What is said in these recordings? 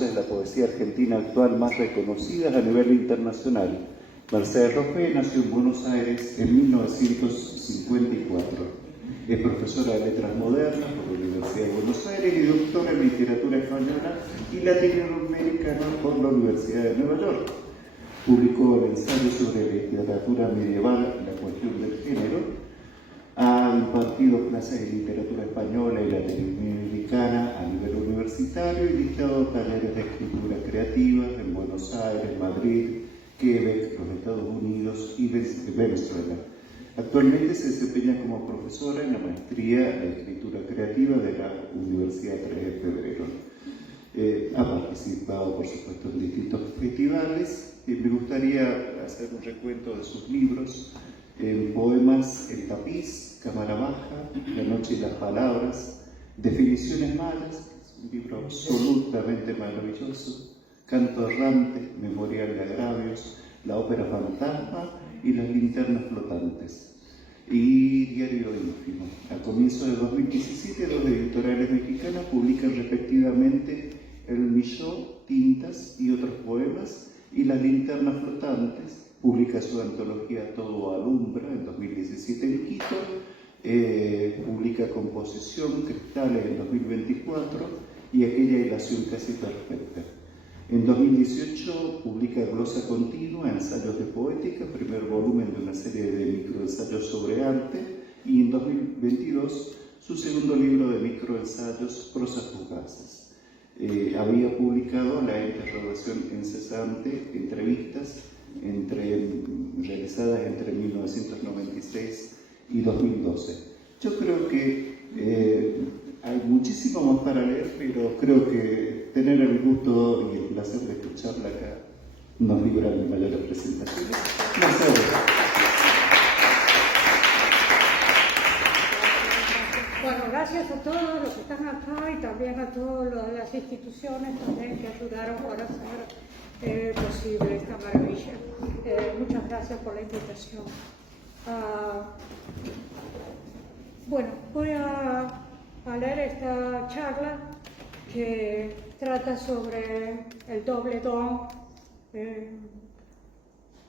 voces de la poesía argentina actual más reconocidas a nivel internacional. Mercedes Roffé nació en Buenos Aires en 1954. Es profesora de Letras Modernas por la Universidad de Buenos Aires y doctora en Literatura Española y Latinoamericana por la Universidad de Nueva York. Publicó el ensayo sobre literatura medieval, la cuestión del género. Ha impartido clases de literatura española y latinoamericana a nivel universitario y dictado talleres de escritura creativa en Buenos Aires, Madrid, Quebec, los Estados Unidos y Venezuela. Actualmente se desempeña como profesora en la maestría de escritura creativa de la Universidad 3 de Febrero. Ha participado, por supuesto, en distintos festivales. Me gustaría hacer un recuento de sus libros. Poemas El tapiz, Cámara baja, La noche y las palabras, Definiciones malas, que es un libro absolutamente maravilloso, Canto errante, Memorial de agravios, La ópera fantasma y Las linternas flotantes. Y Diario ínfimo. A comienzos de 2017, dos editoriales mexicanas publican respectivamente El Millón, Tintas y otros poemas, y Las linternas flotantes. Publica su antología Todo alumbra en 2017 en Quito, publica Composición, Cristales en 2024 y Aquella ilación casi perfecta. En 2018 publica Glosa continua, Ensayos de poética, primer volumen de una serie de microensayos sobre arte, y en 2022 su segundo libro de microensayos, Prosas fugaces. Había publicado La interrogación incesante, entrevistas realizadas entre 1996 y 2012. Yo creo que hay muchísimo más para leer, pero creo que tener el gusto y el placer de escucharla acá nos libra de mayores presentaciones. Bueno, gracias a todos los que están acá y también a todas las instituciones también que ayudaron para hacer posible esta maravilla. Muchas gracias por la invitación. Bueno, voy a leer esta charla que trata sobre el doble don,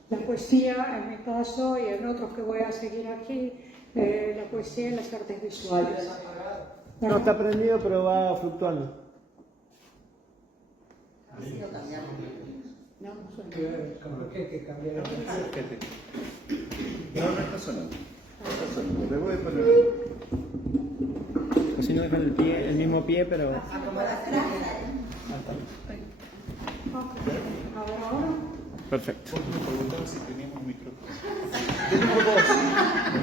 la poesía en mi caso y en otros que voy a seguir aquí, la poesía y las artes visuales. No está prendido, pero va fluctuando. No, no suena. ¿Por qué hay que cambiar el Acércate. No está sonando. No está sonando. Le voy a poner. Así no dejan el mismo pie, pero... A ver, ahora. Perfecto. Preguntaba si teníamos un micrófono. Tenemos dos.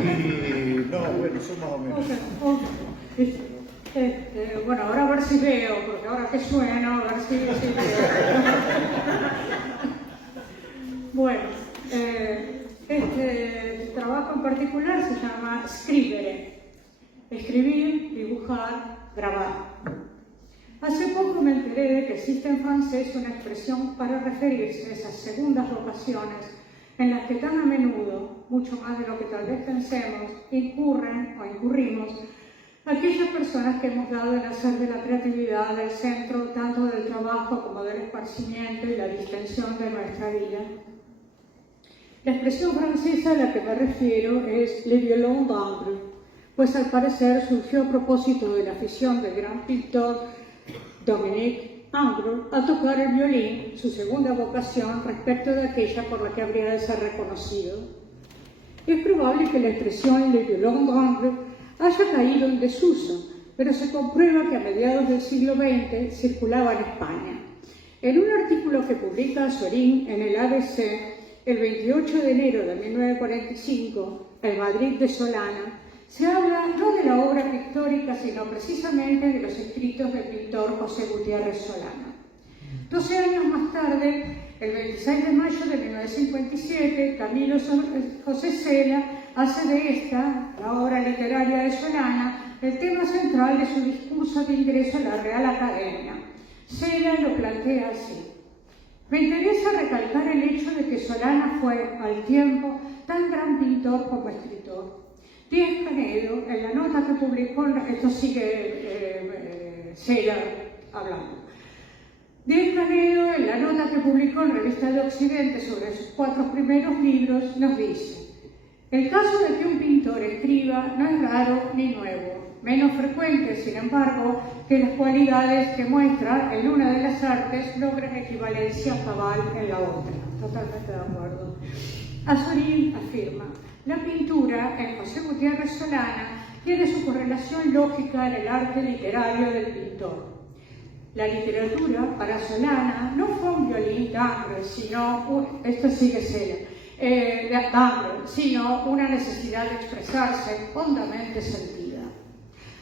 Y no, bueno, son más o menos. Bueno, ahora a ver si veo, porque ahora que suena, a ver si veo. Bueno, este trabajo en particular se llama Scrivere, escribir, dibujar, grabar. Hace poco me enteré de que existe en francés una expresión para referirse a esas segundas vocaciones en las que tan a menudo, mucho más de lo que tal vez pensemos, incurrimos aquellas personas que hemos dado el hacer de la creatividad del centro tanto del trabajo como del esparcimiento y la distensión de nuestra vida. La expresión francesa a la que me refiero es le violon d'Ingres, pues al parecer surgió a propósito de la afición del gran pintor Dominique Ingres a tocar el violín, su segunda vocación respecto de aquella por la que habría de ser reconocido. Es probable que la expresión le violon d'Ingres haya caído en desuso, pero se comprueba que a mediados del siglo XX circulaba en España. En un artículo que publica Azorín en el ABC el 28 de enero de 1945, El Madrid de Solana, se habla no de la obra pictórica, sino precisamente de los escritos del pintor José Gutiérrez Solana. 12 años más tarde, el 26 de mayo de 1957, Camilo José Cela hace de esta, la obra literaria de Solana, el tema central de su discurso de ingreso a la Real Academia. Cela lo plantea así: me interesa recalcar el hecho de que Solana fue, al tiempo, tan gran pintor como escritor. Díaz Canedo, en la nota que publicó, esto sigue Cela hablando, Díaz Canedo, en la nota que publicó en Revista de Occidente sobre sus 4 primeros libros, nos dice: el caso de que un pintor escriba no es raro ni nuevo, menos frecuente, sin embargo, que las cualidades que muestra en una de las artes logren equivalencia cabal en la otra. Totalmente de acuerdo. Azorín afirma: la pintura en José Gutiérrez Solana tiene su correlación lógica en el arte literario del pintor. La literatura para Solana no fue un violín d'ambre, sino, esto sigue sino una necesidad de expresarse hondamente sentida.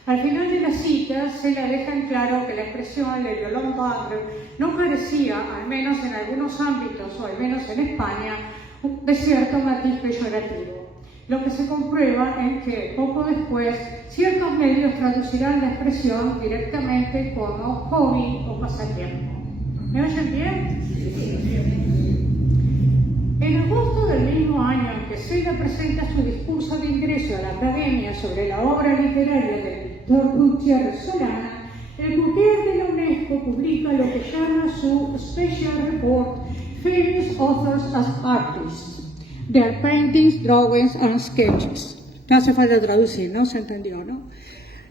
Al final de la cita, Sela deja en claro que la expresión del violón d'ambre no carecía, al menos en algunos ámbitos, o al menos en España, de cierto matiz peyorativo. Lo que se comprueba es que, poco después, ciertos medios traducirán la expresión directamente como hobby o pasatiempo. ¿Me oyen bien? En agosto del mismo año en que Sela presenta su discurso de ingreso a la Academia sobre la obra literaria del pintor Gutiérrez Solana, el Comité de la UNESCO publica lo que llama su Special Report Famous Authors as Artists. Their paintings, drawings and sketches. No hace falta traducir, ¿no? Se entendió, ¿no?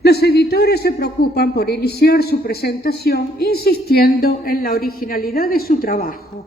Los editores se preocupan por iniciar su presentación insistiendo en la originalidad de su trabajo,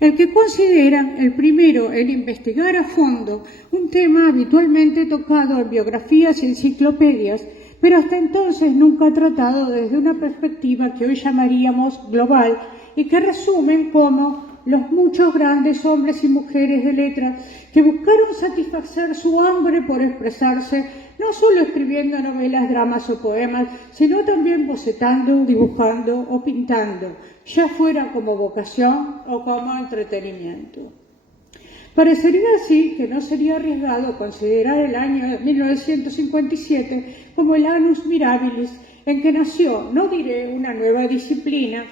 el que consideran el primero en investigar a fondo un tema habitualmente tocado en biografías y enciclopedias, pero hasta entonces nunca tratado desde una perspectiva que hoy llamaríamos global y que resumen como los muchos grandes hombres y mujeres de letras que buscaron satisfacer su hambre por expresarse, no solo escribiendo novelas, dramas o poemas, sino también bocetando, dibujando o pintando, ya fuera como vocación o como entretenimiento. Parecería así que no sería arriesgado considerar el año 1957 como el annus mirabilis en que nació, no diré una nueva disciplina,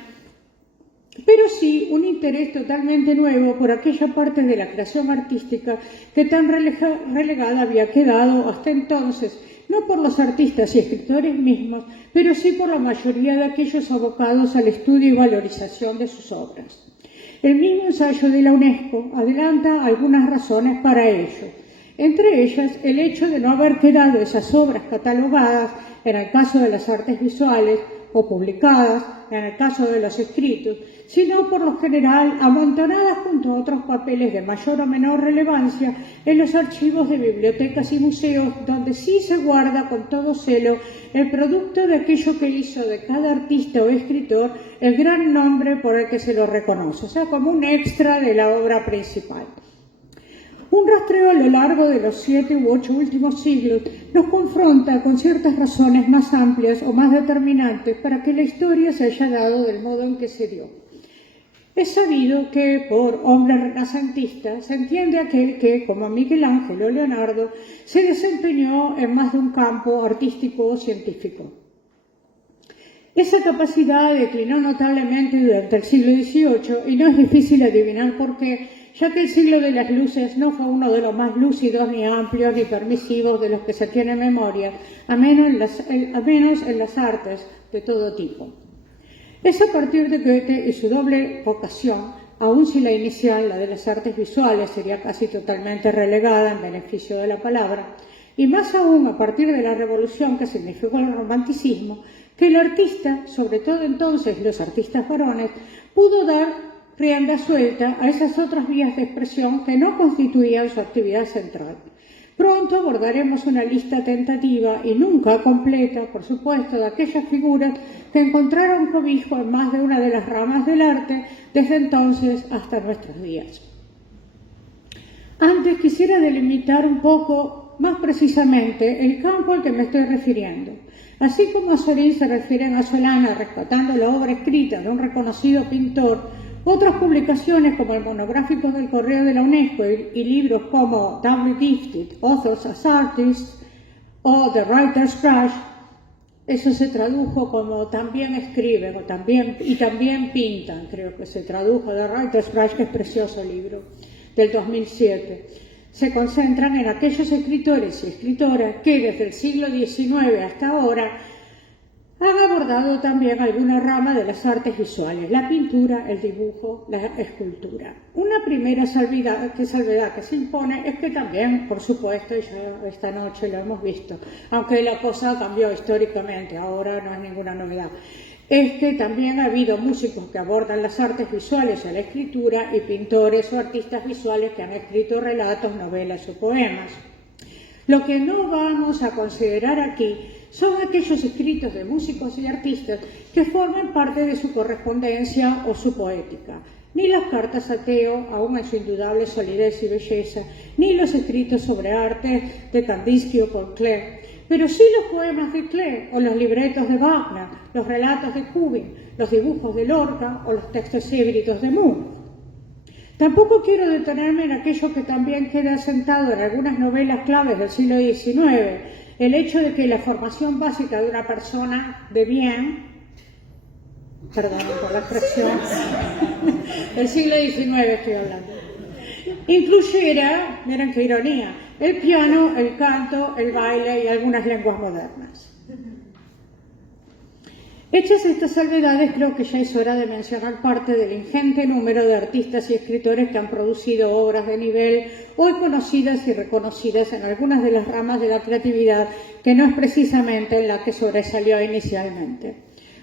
pero sí un interés totalmente nuevo por aquella parte de la creación artística que tan relegada había quedado hasta entonces, no por los artistas y escritores mismos, pero sí por la mayoría de aquellos abocados al estudio y valorización de sus obras. El mismo ensayo de la UNESCO adelanta algunas razones para ello, entre ellas el hecho de no haber quedado esas obras catalogadas, en el caso de las artes visuales, o publicadas, en el caso de los escritos, sino por lo general amontonadas junto a otros papeles de mayor o menor relevancia en los archivos de bibliotecas y museos, donde sí se guarda con todo celo el producto de aquello que hizo de cada artista o escritor el gran nombre por el que se lo reconoce, o sea, como un extra de la obra principal. Un rastreo a lo largo de los 7 u 8 últimos siglos nos confronta con ciertas razones más amplias o más determinantes para que la historia se haya dado del modo en que se dio. Es sabido que por hombre renacentista se entiende aquel que, como Miguel Ángel o Leonardo, se desempeñó en más de un campo artístico o científico. Esa capacidad declinó notablemente durante el siglo XVIII y no es difícil adivinar por qué, ya que el siglo de las luces no fue uno de los más lúcidos, ni amplios, ni permisivos de los que se tiene memoria, a menos en las artes de todo tipo. Es a partir de Goethe y su doble vocación, aun si la inicial, la de las artes visuales, sería casi totalmente relegada en beneficio de la palabra, y más aún a partir de la revolución que significó el romanticismo, que el artista, sobre todo entonces los artistas varones, pudo dar rienda suelta a esas otras vías de expresión que no constituían su actividad central. Pronto abordaremos una lista tentativa y nunca completa, por supuesto, de aquellas figuras que encontraron cobijo en más de una de las ramas del arte desde entonces hasta nuestros días. Antes quisiera delimitar un poco más precisamente el campo al que me estoy refiriendo. Así como Azorín se refieren a Solana rescatando la obra escrita de un reconocido pintor, otras publicaciones como el monográfico del Correo de la UNESCO y libros como W. Gifted, Authors as Artists o The Writer's Crash, eso se tradujo como también escriben y también pintan, creo que se tradujo The Writer's Crash, que es precioso libro, del 2007. Se concentran en aquellos escritores y escritoras que desde el siglo XIX hasta ahora Han abordado también alguna rama de las artes visuales, la pintura, el dibujo, la escultura. Una primera salvedad que se impone es que también, por supuesto, y ya esta noche lo hemos visto, aunque la cosa cambió históricamente, ahora no es ninguna novedad, es que también ha habido músicos que abordan las artes visuales o la escritura y pintores o artistas visuales que han escrito relatos, novelas o poemas. Lo que no vamos a considerar aquí son aquellos escritos de músicos y artistas que forman parte de su correspondencia o su poética, ni las cartas a Theo, aún en su indudable solidez y belleza, ni los escritos sobre arte de Kandinsky o Paul Klee, pero sí los poemas de Klee o los libretos de Wagner, los relatos de Kubin, los dibujos de Lorca o los textos híbridos de Munch. Tampoco quiero detenerme en aquello que también queda asentado en algunas novelas claves del siglo XIX, el hecho de que la formación básica de una persona de bien, perdón por la expresión, del siglo XIX estoy hablando, incluyera, miren qué ironía, el piano, el canto, el baile y algunas lenguas modernas. Hechas estas salvedades, creo que ya es hora de mencionar parte del ingente número de artistas y escritores que han producido obras de nivel hoy conocidas y reconocidas en algunas de las ramas de la creatividad que no es precisamente en la que sobresalió inicialmente.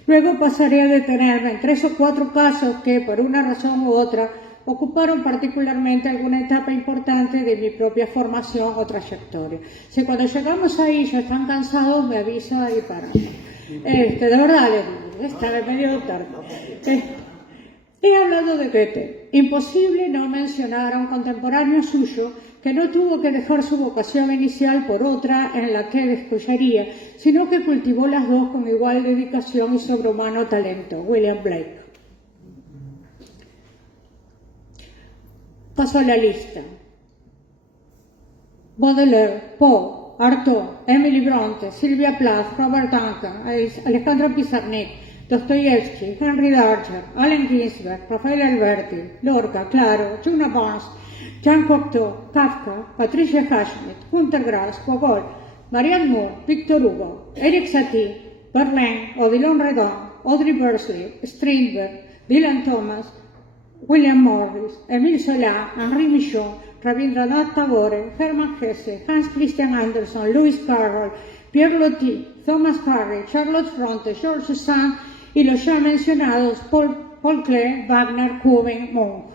Luego pasaré a detenerme en 3 o 4 casos que, por una razón u otra, ocuparon particularmente alguna etapa importante de mi propia formación o trayectoria. Si cuando llegamos ahí ya están cansados, me avisa y paramos. De verdad les digo, estaba medio tarde. He hablado de Goethe. Imposible no mencionar a un contemporáneo suyo que no tuvo que dejar su vocación inicial por otra en la que descollaría, sino que cultivó las dos con igual dedicación y sobrehumano talento, William Blake. Paso a la lista. Baudelaire, Poe, Artaud, Emily Bronte, Sylvia Plath, Robert Duncan, Alejandro Pizarnik, Dostoyevsky, Henry Darger, Allen Ginsberg, Rafael Alberti, Lorca, Claro, Juno Barnes, Jean Cocteau, Kafka, Patricia Highsmith, Günter Grass, Gogol, Marianne Moore, Victor Hugo, Eric Satie, Verlaine, Odilon Redon, Audrey Bursley, Strindberg, Dylan Thomas, William Morris, Émile Zola, Henri Michaud, Rabindranath Tagore, Hermann Hesse, Hans Christian Andersen, Lewis Carroll, Pierre Loti, Thomas Hardy, Charlotte Bronte, George Sand y los ya mencionados Paul Klee, Wagner, Kubin, Munch.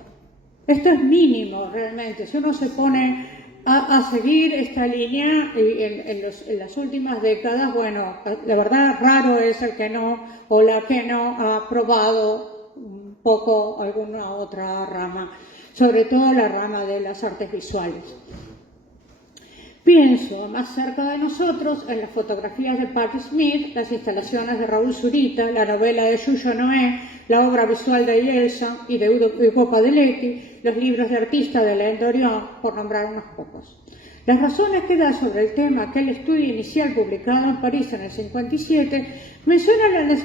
Esto es mínimo realmente. Si uno se pone a seguir esta línea en las últimas décadas, bueno, la verdad raro es el que no o la que no ha probado un poco alguna otra rama, sobre todo la rama de las artes visuales. Pienso más cerca de nosotros en las fotografías de Patti Smith, las instalaciones de Raúl Zurita, la novela de Yuyo Noé, la obra visual de Yeltsin y de Hugo Padeletti, los libros de artista de Alain Dorion, por nombrar unos pocos. Las razones que da sobre el tema aquel estudio inicial publicado en París en el 57 mencionan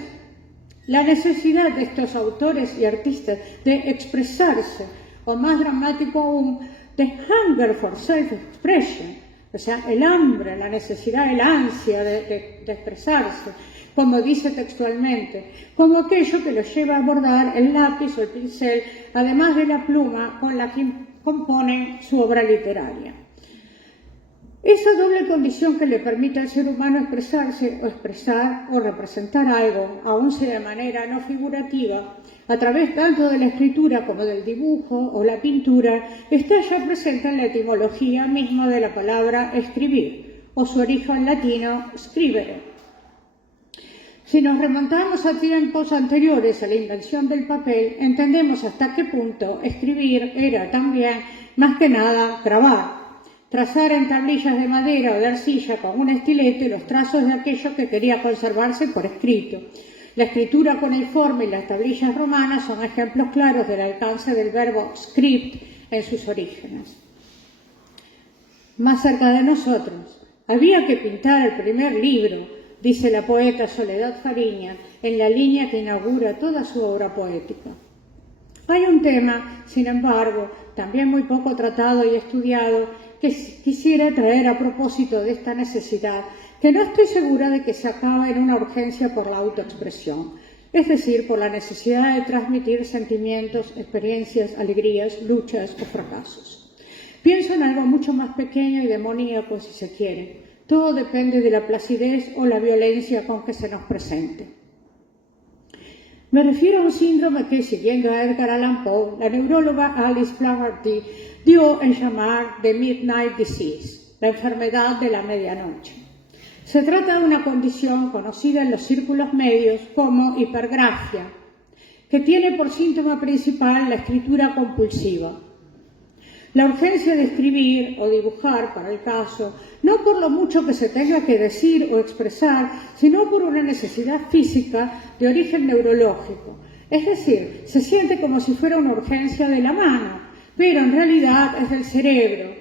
la necesidad de estos autores y artistas de expresarse, o más dramático aún, the hunger for self-expression, o sea, el hambre, la necesidad, el ansia de expresarse, como dice textualmente, como aquello que los lleva a abordar el lápiz o el pincel, además de la pluma con la que componen su obra literaria. Esa doble condición que le permite al ser humano expresarse o expresar o representar algo, aun sea de manera no figurativa, a través tanto de la escritura como del dibujo o la pintura, está ya presente en la etimología misma de la palabra escribir, o su origen latino scribere. Si nos remontamos a tiempos anteriores a la invención del papel, entendemos hasta qué punto escribir era también, más que nada, grabar. Trazar en tablillas de madera o de arcilla con un estilete los trazos de aquello que quería conservarse por escrito. La escritura cuneiforme y las tablillas romanas son ejemplos claros del alcance del verbo script en sus orígenes. Más cerca de nosotros, había que pintar el primer libro, dice la poeta Soledad Fariña, en la línea que inaugura toda su obra poética. Hay un tema, sin embargo, también muy poco tratado y estudiado, que quisiera traer a propósito de esta necesidad, que no estoy segura de que se acaba en una urgencia por la autoexpresión, es decir, por la necesidad de transmitir sentimientos, experiencias, alegrías, luchas o fracasos. Pienso en algo mucho más pequeño y demoníaco, si se quiere. Todo depende de la placidez o la violencia con que se nos presente. Me refiero a un síndrome que, siguiendo a Edgar Allan Poe, la neuróloga Alice Flaherty dio en llamar The Midnight Disease, la enfermedad de la medianoche. Se trata de una condición conocida en los círculos medios como hipergrafia, que tiene por síntoma principal la escritura compulsiva. La urgencia de escribir o dibujar, para el caso, no por lo mucho que se tenga que decir o expresar, sino por una necesidad física de origen neurológico. Es decir, se siente como si fuera una urgencia de la mano, pero en realidad es del cerebro,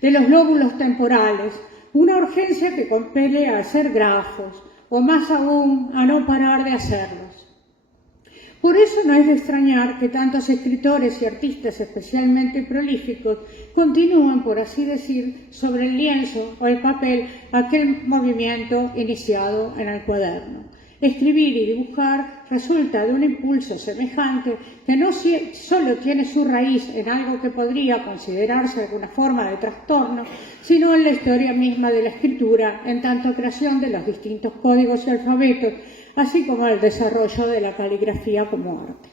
de los lóbulos temporales, una urgencia que compele a hacer grafos, o más aún, a no parar de hacerlos. Por eso no es de extrañar que tantos escritores y artistas especialmente prolíficos continúen, por así decir, sobre el lienzo o el papel aquel movimiento iniciado en el cuaderno. Escribir y dibujar resulta de un impulso semejante que no solo tiene su raíz en algo que podría considerarse alguna forma de trastorno, sino en la historia misma de la escritura, en tanto creación de los distintos códigos y alfabetos, así como el desarrollo de la caligrafía como arte.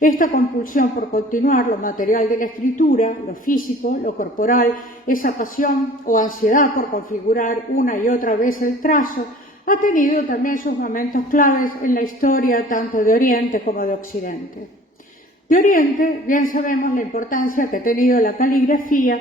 Esta compulsión por continuar lo material de la escritura, lo físico, lo corporal, esa pasión o ansiedad por configurar una y otra vez el trazo, ha tenido también sus momentos claves en la historia tanto de Oriente como de Occidente. De Oriente, bien sabemos la importancia que ha tenido la caligrafía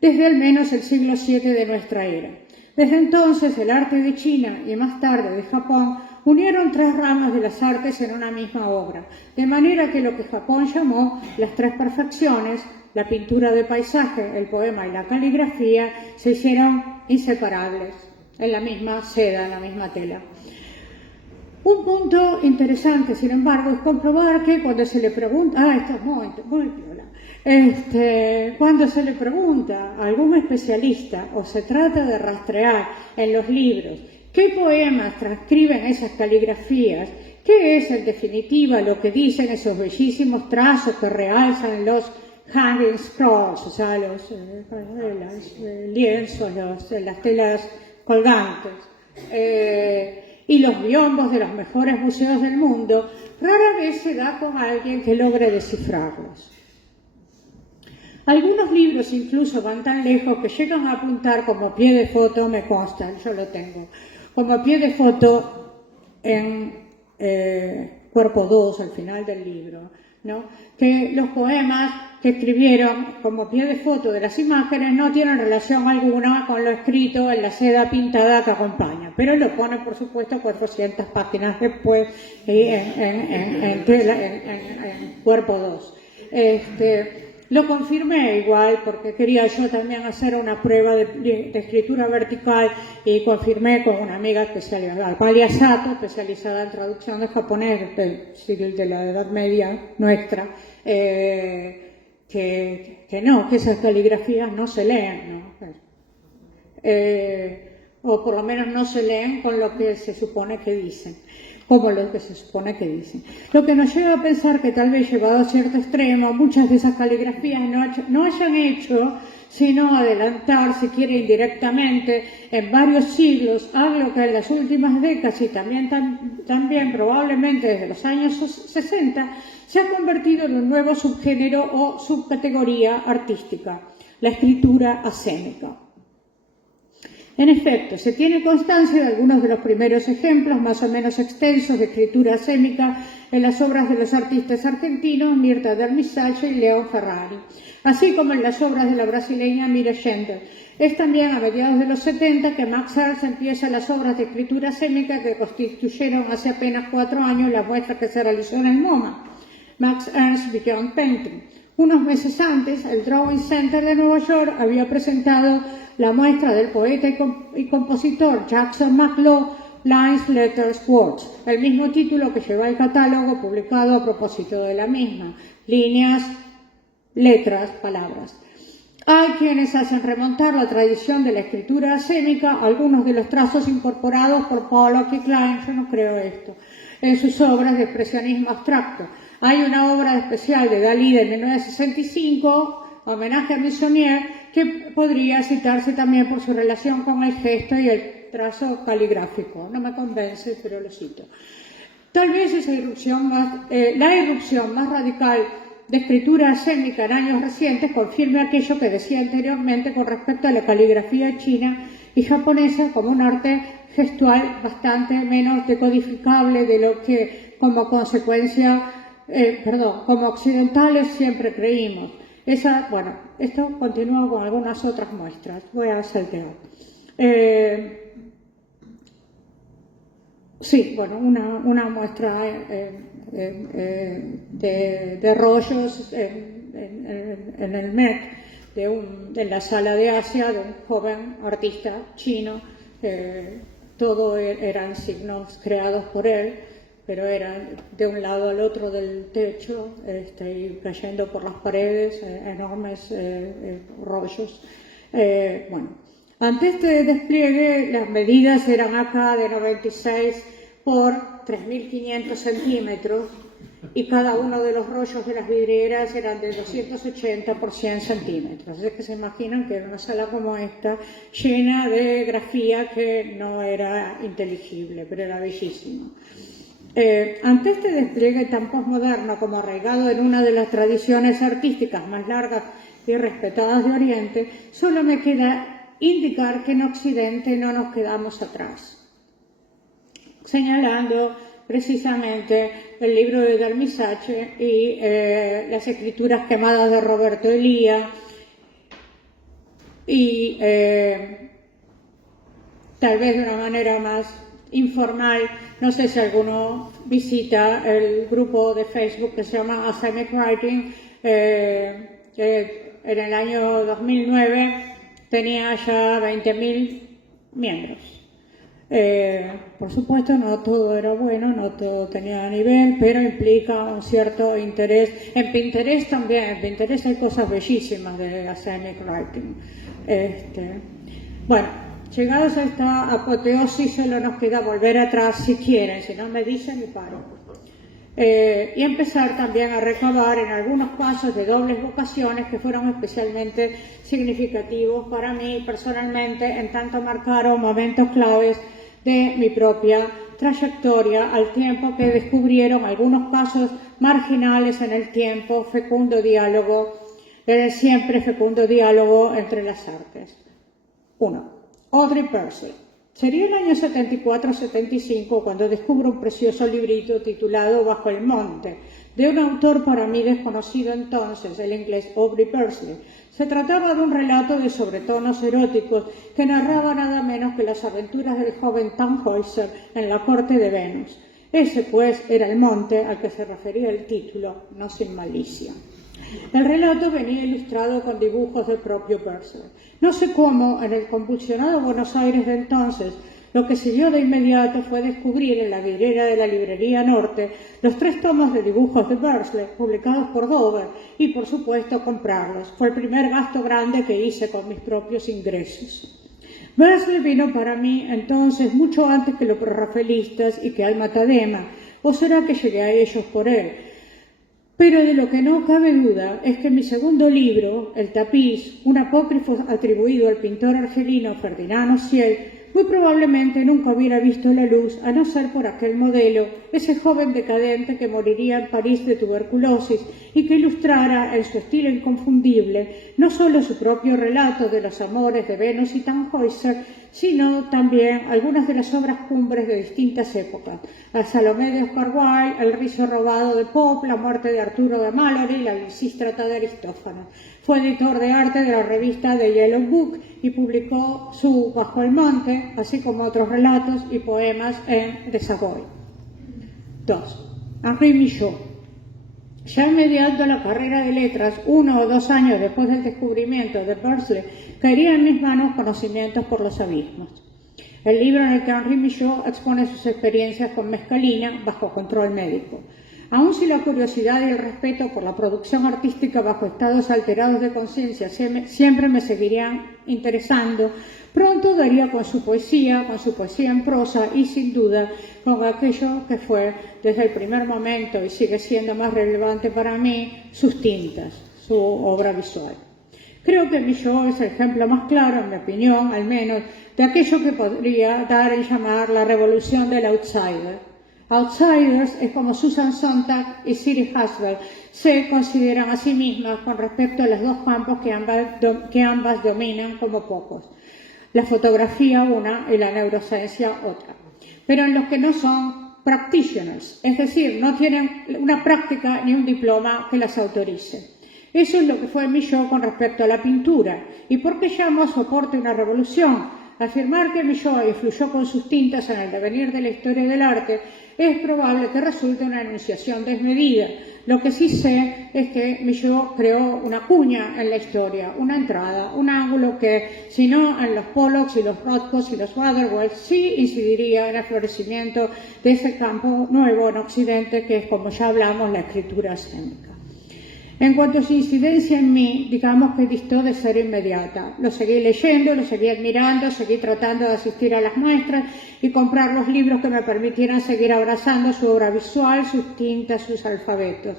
desde al menos el siglo VII de nuestra era. Desde entonces, el arte de China y más tarde de Japón unieron tres ramas de las artes en una misma obra, de manera que lo que Japón llamó las tres perfecciones, la pintura de paisaje, el poema y la caligrafía, se hicieron inseparables, en la misma seda, en la misma tela. Un punto interesante, sin embargo, es comprobar que cuando se le pregunta, esto es muy piola, cuando se le pregunta a algún especialista o se trata de rastrear en los libros qué poemas transcriben esas caligrafías, qué es en definitiva lo que dicen esos bellísimos trazos que realzan los hanging scrolls, o sea, los lienzos, las telas colgantes, y los biombos de los mejores museos del mundo, rara vez se da con alguien que logre descifrarlos. Algunos libros incluso van tan lejos que llegan a apuntar como pie de foto, me consta, yo lo tengo, como pie de foto en cuerpo 2, al final del libro, ¿no? Que los poemas que escribieron como pie de foto de las imágenes no tienen relación alguna con lo escrito en la seda pintada que acompaña, pero lo pone, por supuesto, 400 páginas después en cuerpo 2. Lo confirmé igual porque quería yo también hacer una prueba de escritura vertical y confirmé con una amiga especializada, Palia Sato, especializada en traducción de japonés de la Edad Media nuestra, que esas caligrafías no se leen, ¿no? O por lo menos no se leen con lo que se supone que dicen. Como lo que se supone que dicen. Lo que nos lleva a pensar que tal vez llevado a cierto extremo, muchas de esas caligrafías no hayan hecho, sino adelantar, si quiere indirectamente, en varios siglos, algo que en las últimas décadas y también probablemente desde los años 60, se ha convertido en un nuevo subgénero o subcategoría artística, la escritura asémica. En efecto, se tiene constancia de algunos de los primeros ejemplos más o menos extensos de escritura asémica en las obras de los artistas argentinos Mirta del Missacho y León Ferrari, así como en las obras de la brasileña Mira Schendel. Es también a mediados de los 70 que Max Ernst empieza las obras de escritura asémica que constituyeron hace apenas 4 años la muestra que se realizó en el MoMA, Max Ernst Beyond Painting. Unos meses antes, el Drawing Center de Nueva York había presentado la muestra del poeta y compositor Jackson Maclaw, Lines, Letters, Words, el mismo título que lleva el catálogo publicado a propósito de la misma, líneas, letras, palabras. Hay quienes hacen remontar la tradición de la escritura asémica a algunos de los trazos incorporados por Pollock y Klein, yo no creo esto, en sus obras de expresionismo abstracto. Hay una obra especial de Dalí de 1965, homenaje a Meissonier, que podría citarse también por su relación con el gesto y el trazo caligráfico. No me convence, pero lo cito. Tal vez esa la irrupción más radical de escritura asémica en años recientes confirme aquello que decía anteriormente con respecto a la caligrafía china y japonesa como un arte gestual bastante menos decodificable de lo que como como occidentales siempre creímos. Esto continúa con algunas otras muestras. Voy a saltear. Una muestra de rollos en el Met, en la sala de Asia, de un joven artista chino. Todo eran signos creados por él, pero eran de un lado al otro del techo y cayendo por las paredes enormes rollos. Ante este despliegue, las medidas eran acá de 96 por 3.500 centímetros y cada uno de los rollos de las vidrieras eran de 280 por 100 centímetros. Es que se imaginan que era una sala como esta, llena de grafía que no era inteligible, pero era bellísima. Ante este despliegue tan posmoderno como arraigado en una de las tradiciones artísticas más largas y respetadas de Oriente, solo me queda indicar que en Occidente no nos quedamos atrás, señalando precisamente el libro de Darmisace y las escrituras quemadas de Roberto Elía y tal vez de una manera más informal, no sé si alguno visita el grupo de Facebook que se llama Asemic Writing, que en el año 2009 tenía ya 20.000 miembros. Por supuesto, no todo era bueno, no todo tenía nivel, pero implica un cierto interés. En Pinterest también, en Pinterest hay cosas bellísimas de Asemic Writing. Llegados a esta apoteosis, solo nos queda volver atrás si quieren, si no me dicen y paro. Y empezar también a recabar en algunos pasos de dobles vocaciones que fueron especialmente significativos para mí personalmente, en tanto marcaron momentos claves de mi propia trayectoria, al tiempo que descubrieron algunos pasos marginales en el tiempo, siempre fecundo diálogo entre las artes. 1. Audrey Purcell. Sería el año 74-75 cuando descubro un precioso librito titulado Bajo el monte, de un autor para mí desconocido entonces, el inglés Aubrey Purcell. Se trataba de un relato de sobretonos eróticos que narraba nada menos que las aventuras del joven Tannhäuser en la corte de Venus. Ese, pues, era el monte al que se refería el título, no sin malicia. El relato venía ilustrado con dibujos del propio Purcell. No sé cómo, en el convulsionado Buenos Aires de entonces, lo que siguió de inmediato fue descubrir en la vidriera de la Librería Norte los 3 tomos de dibujos de Purcell, publicados por Dover, y por supuesto comprarlos. Fue el primer gasto grande que hice con mis propios ingresos. Purcell vino para mí entonces mucho antes que los prerrafaelistas y que Alma Tadema, o será que llegué a ellos por él. Pero de lo que no cabe duda es que mi segundo libro, El tapiz, un apócrifo atribuido al pintor argelino Ferdinand Ociel, muy probablemente nunca hubiera visto la luz a no ser por aquel modelo, ese joven decadente que moriría en París de tuberculosis y que ilustrara en su estilo inconfundible no solo su propio relato de los amores de Venus y Tannhäuser, sino también algunas de las obras cumbres de distintas épocas: a Salomé de Oscar Wilde, El rizo robado de Pope, La muerte de Arturo de Malory, La Lisístrata de Aristófanes. Fue editor de arte de la revista The Yellow Book y publicó su Bajo el monte, así como otros relatos y poemas en The Savoy. 2. Henri Michaud. Ya inmediato a la carrera de letras, 1 o 2 años después del descubrimiento de Purcell, caería en mis manos Conocimientos por los abismos. El libro en el que Henri Michaud expone sus experiencias con mescalina bajo control médico. Aun si la curiosidad y el respeto por la producción artística bajo estados alterados de conciencia siempre me seguirían interesando, pronto daría con su poesía en prosa y sin duda con aquello que fue desde el primer momento y sigue siendo más relevante para mí, sus tintas, su obra visual. Creo que Millot es el ejemplo más claro, en mi opinión, al menos, de aquello que podría dar en llamar la revolución del outsider. Outsiders es como Susan Sontag y Siri Haswell se consideran a sí mismas con respecto a los dos campos que ambas dominan como pocos. La fotografía una y la neurociencia otra. Pero en los que no son practitioners, es decir, no tienen una práctica ni un diploma que las autorice. Eso es lo que fue Millot con respecto a la pintura. ¿Y por qué llamo a su aporte una revolución? Afirmar que Millot influyó con sus tintas en el devenir de la historia del arte es probable que resulte una enunciación desmedida. Lo que sí sé es que Millot creó una cuña en la historia, una entrada, un ángulo que, si no en los Pollocks y los Rothkos y los Waterwells, sí incidiría en el florecimiento de ese campo nuevo en Occidente que es, como ya hablamos, la escritura escénica. En cuanto a su incidencia en mí, digamos que distó de ser inmediata. Lo seguí leyendo, lo seguí admirando, seguí tratando de asistir a las muestras y comprar los libros que me permitieran seguir abrazando su obra visual, sus tintas, sus alfabetos.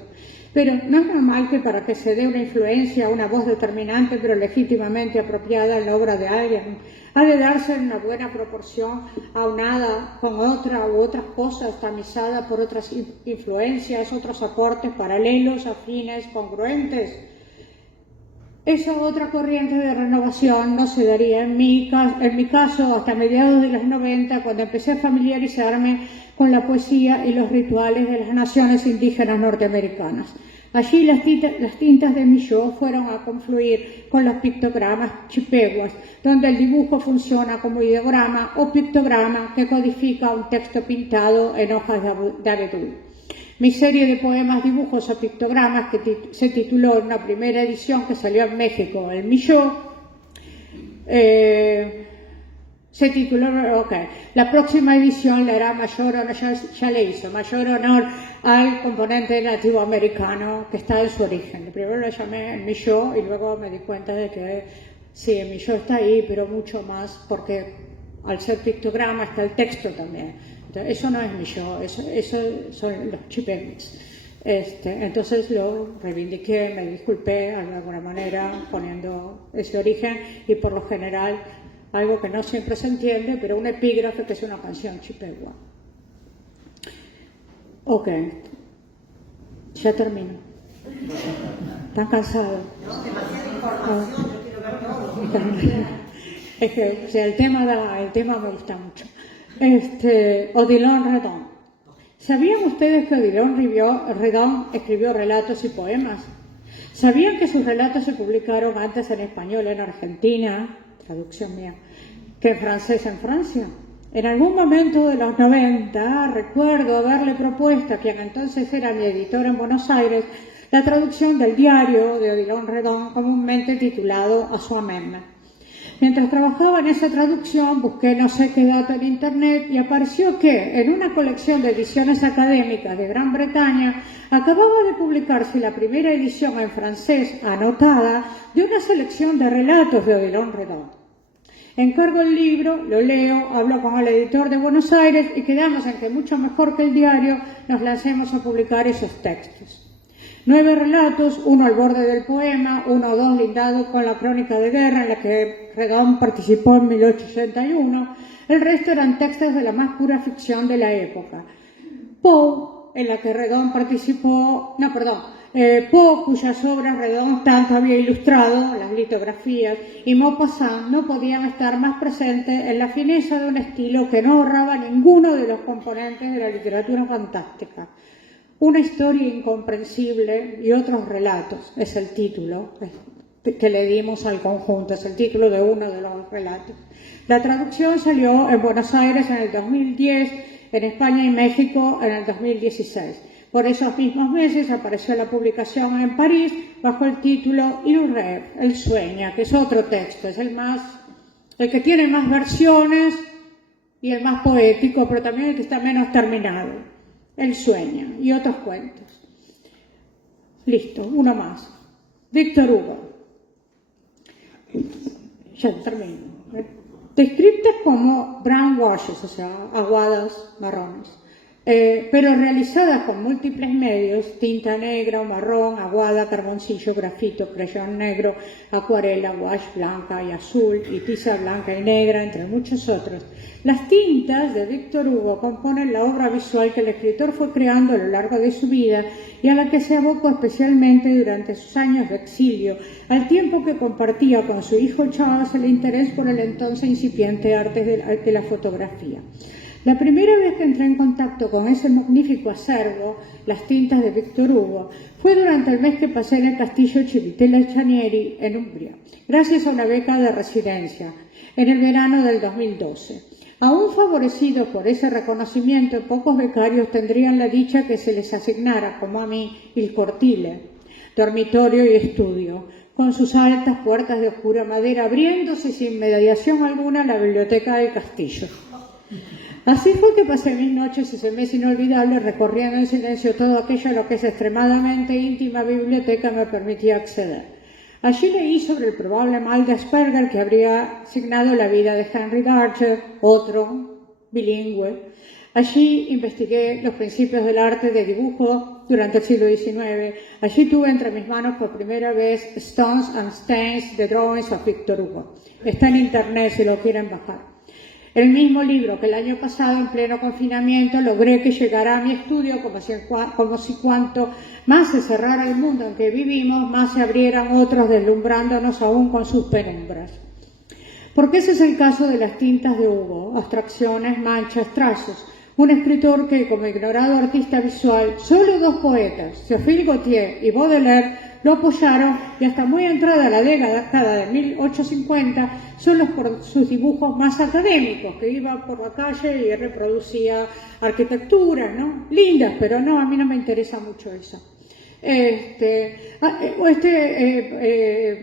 Pero no es normal que para que se dé una influencia, una voz determinante pero legítimamente apropiada en la obra de alguien, ha de darse en una buena proporción aunada con otra u otras cosas, tamizada por otras influencias, otros aportes paralelos, afines, congruentes. Esa otra corriente de renovación no se daría en mi caso hasta mediados de los 90, cuando empecé a familiarizarme con la poesía y los rituales de las naciones indígenas norteamericanas. Allí las tintas de Millot fueron a confluir con los pictogramas chipeguas, donde el dibujo funciona como ideograma o pictograma que codifica un texto pintado en hojas de abedul. Mi serie de poemas, dibujos o pictogramas, que se tituló en una primera edición que salió en México, el Millot, se tituló, la próxima edición le hará mayor honor, ya le hizo mayor honor al componente nativoamericano que está en su origen. Primero lo llamé Millot y luego me di cuenta de que sí, Millot está ahí, pero mucho más porque al ser pictograma está el texto también. Entonces, eso no es Millot, eso son los chipeguas. Entonces lo reivindiqué, me disculpé de alguna manera poniendo ese origen y por lo general algo que no siempre se entiende, pero un epígrafe que es una canción chipegua. Ok, ya termino. ¿Están cansados? No, demasiada información, yo quiero ver todo. Es que, o sea, el tema me gusta mucho. Odilon Redon. ¿Sabían ustedes que Odilon Redon escribió relatos y poemas? ¿Sabían que sus relatos se publicaron antes en español en Argentina, traducción mía, que en francés en Francia? En algún momento de los 90 recuerdo haberle propuesto a quien entonces era mi editor en Buenos Aires la traducción del diario de Odilon Redon, comúnmente titulado A su amena. Mientras trabajaba en esa traducción busqué no sé qué dato en internet y apareció que en una colección de ediciones académicas de Gran Bretaña acababa de publicarse la primera edición en francés anotada de una selección de relatos de Odilon Redon. Encargo el libro, lo leo, hablo con el editor de Buenos Aires y quedamos en que mucho mejor que el diario nos lancemos a publicar esos textos. 9 relatos, uno al borde del poema, 1 o 2 lindados con la crónica de guerra en la que Redon participó en 1861, el resto eran textos de la más pura ficción de la época. Poe, en la que Redon participó, Poe, cuyas obras Redon tanto había ilustrado, las litografías, y Maupassant no podían estar más presentes en la fineza de un estilo que no ahorraba ninguno de los componentes de la literatura fantástica. Una historia incomprensible y otros relatos es el título que le dimos al conjunto, es el título de uno de los relatos. La traducción salió en Buenos Aires en el 2010, en España y México en el 2016. Por esos mismos meses apareció la publicación en París bajo el título Il rêve, el sueña, que es otro texto, es el que tiene más versiones y el más poético, pero también el que está menos terminado. El sueño y otros cuentos. Listo, uno más. Víctor Hugo. Ya termino. Descritas como brown washes, o sea, aguadas marrones, pero realizadas con múltiples medios: tinta negra o marrón, aguada, carboncillo, grafito, crayón negro, acuarela, wash blanca y azul y tiza blanca y negra, entre muchos otros. Las tintas de Víctor Hugo componen la obra visual que el escritor fue creando a lo largo de su vida y a la que se abocó especialmente durante sus años de exilio, al tiempo que compartía con su hijo Charles el interés por el entonces incipiente arte de la fotografía. La primera vez que entré en contacto con ese magnífico acervo, las tintas de Víctor Hugo, fue durante el mes que pasé en el castillo Civitella Chanieri, en Umbria, gracias a una beca de residencia, en el verano del 2012. Aún favorecidos por ese reconocimiento, pocos becarios tendrían la dicha que se les asignara, como a mí, il cortile, dormitorio y estudio, con sus altas puertas de oscura madera, abriéndose sin mediación alguna la biblioteca del castillo. Así fue que pasé mis noches ese mes inolvidable recorriendo en silencio todo aquello a lo que esa extremadamente íntima biblioteca me permitía acceder. Allí leí sobre el probable mal de Asperger que habría signado la vida de Henry Darger, otro bilingüe. Allí investigué los principios del arte de dibujo durante el siglo XIX. Allí tuve entre mis manos por primera vez Stones and Stains, The Drawings of Victor Hugo. Está en internet si lo quieren bajar. El mismo libro que el año pasado, en pleno confinamiento, logré que llegara a mi estudio como si cuanto más se cerrara el mundo en que vivimos, más se abrieran otros, deslumbrándonos aún con sus penumbras. Porque ese es el caso de las tintas de Hugo: abstracciones, manchas, trazos. Un escritor que, como ignorado artista visual, solo dos poetas, Théophile Gautier y Baudelaire, lo apoyaron, y hasta muy entrada la década de 1850, solo por sus dibujos más académicos, que iba por la calle y reproducía arquitecturas, ¿no? Lindas, pero no, a mí no me interesa mucho eso.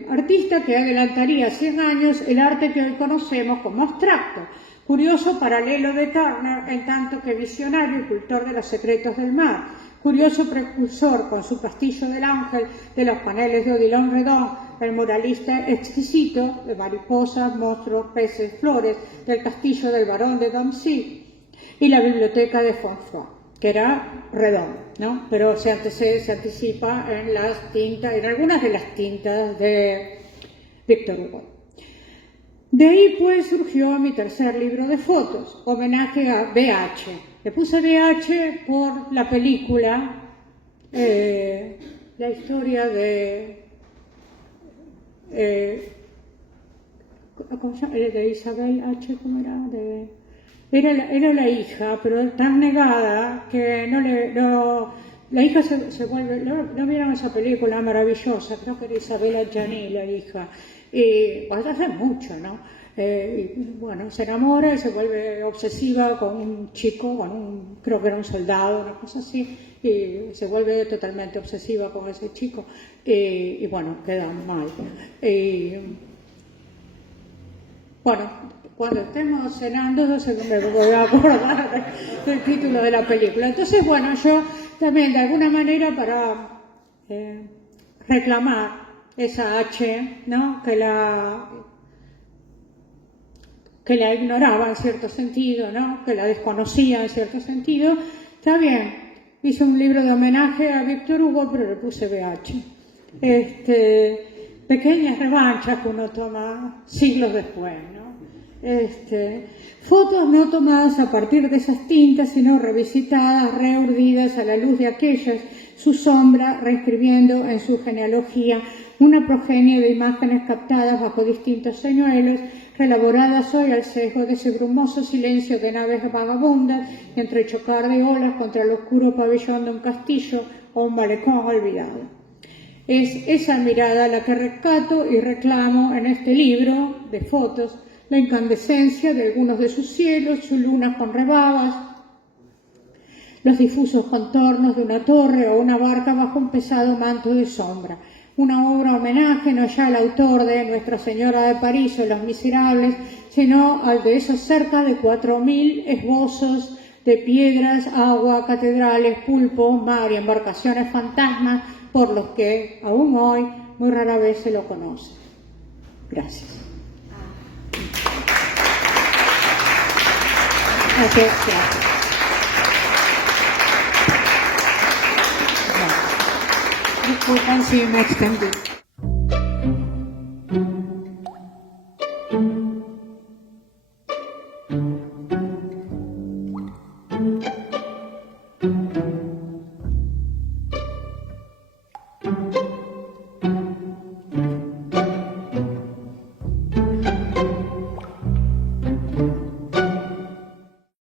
Artista que adelantaría 100 años el arte que hoy conocemos como abstracto, curioso paralelo de Turner, en tanto que visionario y cultor de los secretos del mar, curioso precursor con su Castillo del Ángel de los paneles de Odilon Redon, el muralista exquisito de mariposas, monstruos, peces, flores del Castillo del Barón de Domcy y la biblioteca de Fonfroy, que era Redon, ¿no? Pero se anticipa en las tintas, en algunas de las tintas de Víctor Hugo. De ahí pues surgió mi tercer libro de fotos, homenaje a BH. Le puse BH por la película, la historia de, ¿cómo se llama? De Isabel H, ¿cómo era? Era la hija, pero tan negada que la hija se vuelve, ¿no vieron esa película maravillosa? Creo que era Isabella Gianni, la hija, y hace mucho, ¿no? Y bueno, se enamora y se vuelve obsesiva con un chico, creo que era un soldado, una cosa así, y se vuelve totalmente obsesiva con ese chico, y bueno, quedan mal. Bueno, cuando estemos cenando, no sé, me voy a acordar del título de la película. Entonces, bueno, yo también, de alguna manera, para reclamar esa H, ¿no? Que la ignoraba en cierto sentido, ¿no? Que la desconocía en cierto sentido, está bien. Hice un libro de homenaje a Víctor Hugo, pero le puse BH. Pequeñas revanchas que uno toma siglos después, ¿no? Fotos no tomadas a partir de esas tintas, sino revisitadas, reurdidas a la luz de aquellas, su sombra reescribiendo en su genealogía una progenie de imágenes captadas bajo distintos señuelos, reelaboradas hoy al sesgo de ese brumoso silencio de naves vagabundas, entre chocar de olas contra el oscuro pabellón de un castillo o un malecón olvidado. Es esa mirada la que rescato y reclamo en este libro de fotos, la incandescencia de algunos de sus cielos, sus lunas con rebabas, los difusos contornos de una torre o una barca bajo un pesado manto de sombra. Una obra homenaje no ya al autor de Nuestra Señora de París o Los Miserables, sino al de esos cerca de 4.000 esbozos de piedras, agua, catedrales, pulpos, mar y embarcaciones fantasmas por los que aún hoy muy rara vez se lo conoce. Gracias. Gracias. Disculpen si me extendí.